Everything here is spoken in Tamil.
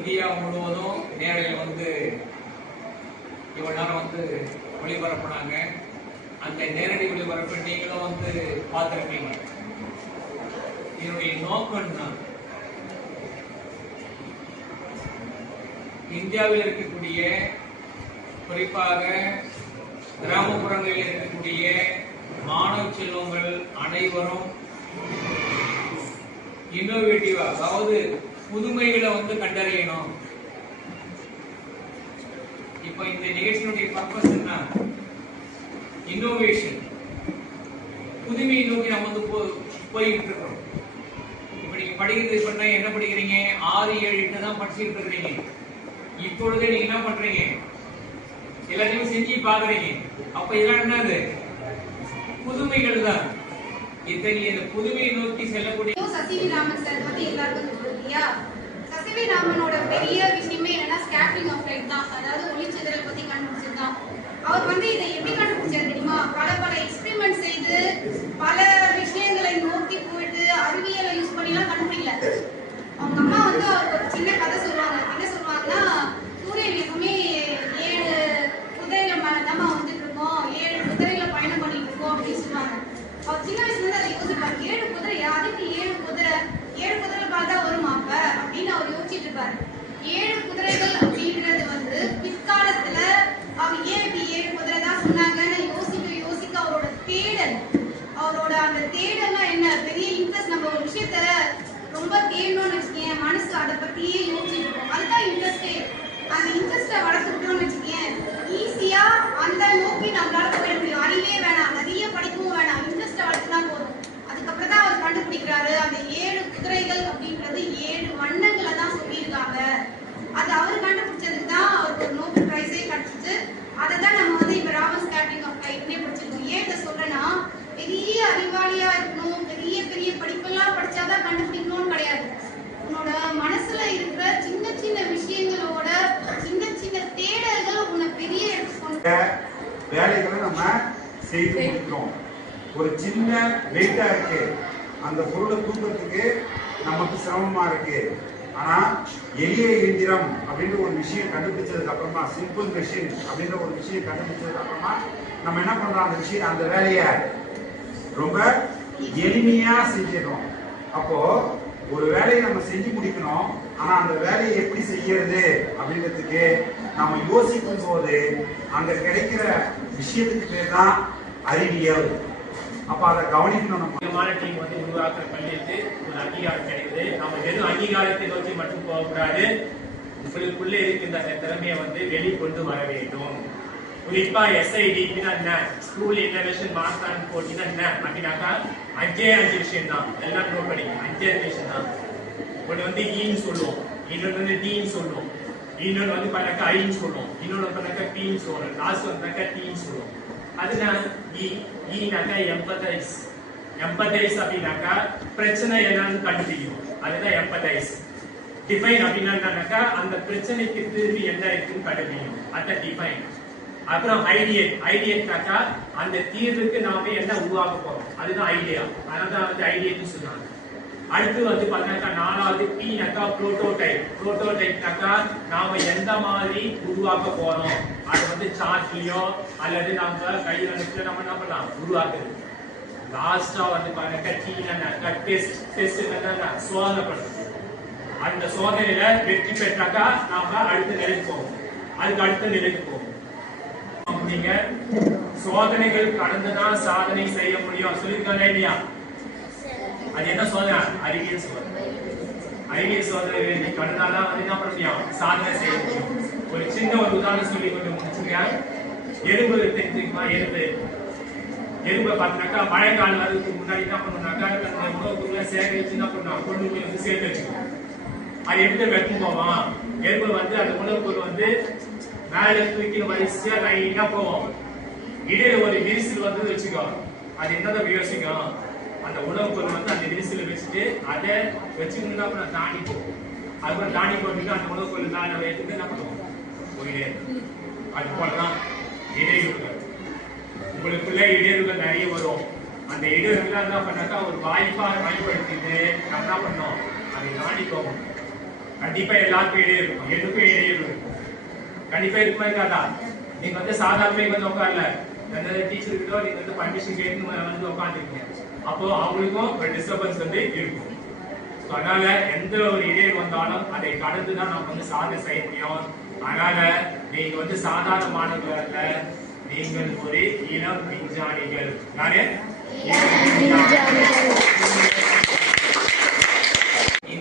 இந்தியா முழுவதும் நேரில் வந்து இவ்வளவு நேரம் வந்து ஒளிபரப்புனாங்க. அந்த நேரடி ஒளிபரப்பை நீங்களும் வந்து பார்த்துருப்பீங்க. இதனுடைய நோக்கம்னா இந்தியாவில் இருக்கக்கூடிய குறிப்பாக கிராமப்புறங்களில் இருக்கக்கூடிய மாணவ செல்வங்கள் அனைவரும் இன்னோவேட்டிவா, அதாவது புதுமைகளை வந்து கண்டறியணும். இப்ப இந்த நிகழ்ச்சியினுடைய பர்பஸ் என்ன? இன்னோவேஷன், புதுமையை நோக்கி நம்ம வந்து போய்கிட்டு இருக்கிறோம். இப்ப நீங்க படிக்கிறது பண்ண என்ன படிக்கிறீங்க? 6, 7, 8 தான் படிச்சுட்டு இருக்கிறீங்க. இப்பொழுதே நீங்க என்ன பண்றீங்க? எல்லாத்தையும் செஞ்சு பாக்குறீங்க. அப்ப இதெல்லாம் என்னது? புதுமைகள் தான். இத்தகைய இந்த புதுமையை நோக்கி செல்லக்கூடிய சசிவி ராமன் சார் பத்தி எல்லாருக்கும் தெரியும் இல்லையா? சசிவி ராமனோட பெரிய விஷயமே என்னன்னா ஸ்கேட்டரிங் ஆஃப் லைட் தான். அதாவது ஒளிச்சிதறல் பத்தி கண்டுபிடிச்சதுதான். அவர் வந்து இதை எப்படி கண்டுபிடிச்சார் தெரியுமா? பல எக்ஸ்பெரிமெண்ட் செய்து பல விஷயங்களை நோக்கி போயிட்டு அறிவியலை யூஸ் பண்ணிலாம் கண்டுபிடிக்கல. அவங்க அம்மா வந்து அவருக்கு ஒரு சின்ன கதை சொல்லுவாங்க. என்ன சொல்லுவாங்கன்னா, சூரியன் எப்பவுமே 7 குதிரைகளை மேலதாம்மா வந்துட்டு இருக்கோம், 7 குதிரைகளை பயணம் பண்ணிட்டு இருக்கோம் அப்படின்னு சொல்லுவாங்க. அவர் சின்ன வயசுல இருந்து அதை யோசிப்பாரு. 7 குதிரையா? அதுக்கு 7 குதிரை பார்த்தா வருமா அப்ப அப்படின்னு அவர் யோசிச்சுட்டு இருப்பாரு. 7 குதிரைகள் அப்படின்றது வந்து பிற்காலத்துல அவர் ஏன் இப்படி 7 குதிரை தான் சொன்னாங்கன்னு யோசிக்க அவரோட தேடல், அவரோட அந்த தேடல்னா என்ன, பெரிய இன்ட்ரெஸ்ட். நம்ம ஒரு விஷயத்த ரொம்ப தேடணும்னு வச்சுக்கேன், மனசு அதை பத்தியே யோசிச்சுட்டு இருக்கும். அதுதான் இன்ட்ரெஸ்டே. அந்த இன்ட்ரெஸ்ட்டை வளர்த்துக்கிட்டோம்னு வச்சுக்கேன், ஈஸியா அந்த நோக்கி நம்மளால போயிட முடியும். அறிவே வேணாம், நிறைய படிக்கவும் வேணாம், இன்ட்ரெஸ்ட்டை வளர்த்துனா போதும். அதுக்கப்புறம் தான் அவர் கண்டுபிடிக்கிறாரு அந்த 7 குதிரைகள் அப்படின்றது 7 வண்ணங்களை தான் சொல்லியிருக்காங்க. அது அவர் கண்டுபிடிச்சதுக்கு தான் அவருக்கு ஒரு நோபல் பிரைஸே கிடைச்சிச்சு. அதை தான் நம்ம வந்து இப்ப ராமன் ஸ்கேட்டரிங் ஆஃப் லைட்னே படிச்சிருக்கோம். ஏன் இதை சொல்றேன்னா, பெரிய அறிவாளியா இருக்கணும், பெரிய படிப்பெல்லாம் படிச்சாதான் கண்டுபிடிக்கணும்னு கிடையாது. உன்னோட மனசுல இருக்கிற சின்ன விஷயங்களோட சின்ன தேடல்கள் உன்னை பெரிய வேலைகளை நம்ம செய்து முடிக்கிறோம். ஒரு சின்ன வெயிட்டா இருக்கு, அந்த பொருளை தூக்கிறதுக்கு நமக்கு சிரமமா இருக்கு. ஆனா எளிய இயந்திரம் அப்படின்ற ஒரு விஷயம் கண்டுபிடிச்சதுக்கு அப்புறமா, சிம்பிள் மெஷின் அப்படின்ற ஒரு விஷயம் கண்டுபிடிச்சதுக்கு அப்புறமா நம்ம என்ன பண்றோம்? அந்த விஷயம், அந்த வேலையை ரொம்ப எளிமையா செஞ்சிடணும். அப்போ ஒரு வேலையை நம்ம செஞ்சு முடிக்கணும். ஆனா அந்த வேலையை எப்படி செய்யறது அப்படின்றதுக்கு நம்ம யோசிக்கும் போது அங்க கிடைக்கிற விஷயத்துக்கு பேர் தான் அறிவியல். அப்ப அதை கவனிக்கணும். நம்ம டீம் வந்து உருவாக்குற பள்ளிக்கு ஒரு அங்கீகாரம் கிடைக்குது. நம்ம வெறும் அங்கீகாரத்தை நோக்கி மட்டும் போகக்கூடாது, உங்களுக்குள்ள இருக்கின்ற அந்த திறமையை வந்து வெளிக்கொண்டு வர வேண்டும். குறிப்பா SIDனா என்ன, ஸ்கூல் இன்னோவேஷன் மாஸ்டர் போட்டினா என்ன அப்படின்னாக்கா 5 விஷயம் தான். எல்லாம் நோட் பண்ணிங்க. 5 விஷயம் தான். ஒன்று வந்து ஈன்னு சொல்லுவோம், இன்னொன்று வந்து டீன்னு சொல்லுவோம், இன்னொன்று வந்து பண்ணாக்கா ஐன்னு சொல்லுவோம், இன்னொன்று பண்ணாக்கா பீன்னு சொல்லுவோம், லாஸ்ட் வந்தாக்கா டீன்னு சொல்லுவோம். அதுனா ஈனாக்கா எம்பதைஸ். எம்பதைஸ் அப்படின்னாக்கா பிரச்சனை என்னன்னு கண்டுபிடிக்கணும். அதுதான் எம்பதைஸ். டிஃபைன் அப்படின்னாக்கா அந்த பிரச்சனைக்கு தீர்வு என்ன இருக்குன்னு கண்டுபிடிக்கணும். அதான் டிஃபைன். அப்புறம் ஐடியேட்னாக்கா அந்த தீர்வுக்கு நாம என்ன உருவாக்க போறோம், அதுதான் ஐடியா. அதனால வந்து ஐடியேட்னு சொன்னாங்க. அடுத்து வந்து பார்த்தீங்கன்னா 4வது பீனாக்கா புரோட்டோடைப். புரோட்டோடைப்னாக்கா நாம எந்த மாதிரி உருவாக்க போறோம், அது வந்து சார்ட்லயோ அல்லது நம்ம கையில நம்ம என்ன பண்ணலாம், உருவாக்குறது. லாஸ்டா வந்து பார்த்தீங்கன்னா டீனாக்கா டெஸ்ட் என்னன்னா சோதனை பண்றது. அந்த சோதனையில வெற்றி பெற்றாக்கா நாம அடுத்த நிலைக்கு போவோம், அதுக்கு அடுத்த நிலைக்கு போவோம். நீங்க சோதனைகள் கடந்துதான் சாதனை செய்ய முடியும் சொல்லியிருக்காங்க இல்லையா? அது என்ன சோதனை? அறிவியல் சோதனை. அறிவியல் சோதனை நீ கடந்தாதான் வந்து என்ன பண்ண முடியும், சாதனை செய்ய முடியும். ஒரு சின்ன ஒரு உதாரணம் சொல்லி கொஞ்சம் முடிச்சுக்கிறேன். எறும்பு தெரிஞ்சுக்குமா? எறும்பை பார்த்தீங்கன்னாக்கா மழை காலம் வர்றதுக்கு முன்னாடி என்ன பண்ணுனாக்கா அந்த உணவுக்குள்ள சேகரிச்சு என்ன பண்ணுவோம், கொண்டு போய் வந்து சேர்த்து வச்சுக்கோம். அது எப்படி வெட்டும் போவோம், எறும்பு வந்து அந்த உணவுக்குள் வந்து மேல தூக்கி வரிசையா லைனா போவோம். இடையில ஒரு விரிசல் வந்து வச்சுக்கோ, அது என்னதான் யோசிக்கும், அந்த உணவு பொருள் வந்து அந்த விரிசல வச்சுட்டு அதை வச்சுக்கணும்னா அப்புறம் தாண்டி போகும். அதுக்கப்புறம் தாண்டி போட்டு அந்த உணவு பொருள் தான் நம்ம எடுத்துட்டு என்ன பண்ணுவோம், போயிட்டே இருக்கும். அது போலதான் இடையூறுகள். உங்களுக்குள்ள இடையூறுகள் நிறைய வரும். அந்த இடையூறுகள் என்ன பண்ணாக்கா ஒரு வாய்ப்பா பயன்படுத்திட்டு நம்ம என்ன பண்ணோம், அதை தாண்டி போகணும். கண்டிப்பா எல்லாருக்கும் இடையே இருக்கும், எனக்கும் இடையே இருக்கும். கண்டிப்பா இருக்குமா இருக்காதா? நீங்க வந்து சாதாரண வந்து உட்காரல, டீச்சர் கிட்ட நீங்க வந்து பர்மிஷன் கேட்டு வந்து உட்காந்துருக்கீங்க, அப்போ அவங்களுக்கும் ஒரு டிஸ்டர்பன்ஸ் வந்து இருக்கும். அதனால எந்த ஒரு இடையே வந்தாலும் அதை கடந்து தான் நம்ம வந்து சாதனை செய்ய முடியும். அதனால நீங்க வந்து சாதாரண மாணவர்கள் அல்ல, நீங்கள் ஒரு இளம் விஞ்ஞானிகள். யாரு?